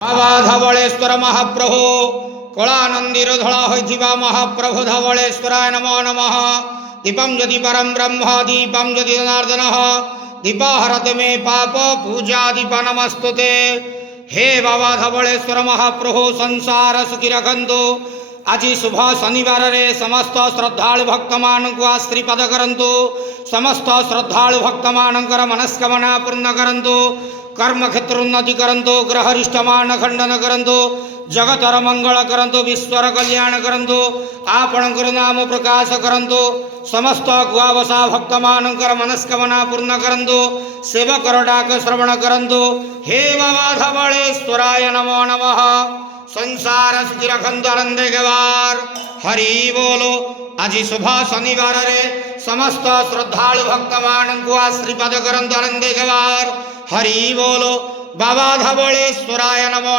बाबा धवलेश्वर महाप्रभु कलानंदीर धड़ा होइथिबा महाप्रभु धवलेश्वराय नमो नमः। दीपम यदि परम ब्रह्म दीपम यदि जनार्दन दीपा हरते मे पाप पूजा दीप नमस्तुते। हे बाबा धवलेश्वर महाप्रभु संसार सुखी रखंतु। आज शुभ शनिवार रे समस्त श्रद्धालु भक्त मान को आश्रीपद करंतु। समस्त श्रद्धालु भक्त मानकर मनस्कामना पूर्ण करंतु। कर्म क्षेत्र उन्नति करंतु। ग्रहरिष्टमान खंडन करंतु। जगतर मंगल करंतु। विश्वर कल्याण करंतु। आपणकर नाम प्रकाश करंतु। समस्त गुआवसा भक्त मानकर मनस्कामना पूर्ण करंतु। सेवकर डाक श्रवण करंतु। हे बाबा धवलेश्वराय नमो नमः। संसार सुखी रखंतु आनंदे गवार हरि बोलो। आज शुभ शनिवार रे समस्त श्रद्धालु भक्त मान को आश्रीपद करंतु आनंदे गवार हरि बोलो। बाबा धवलेश्वराय नमो।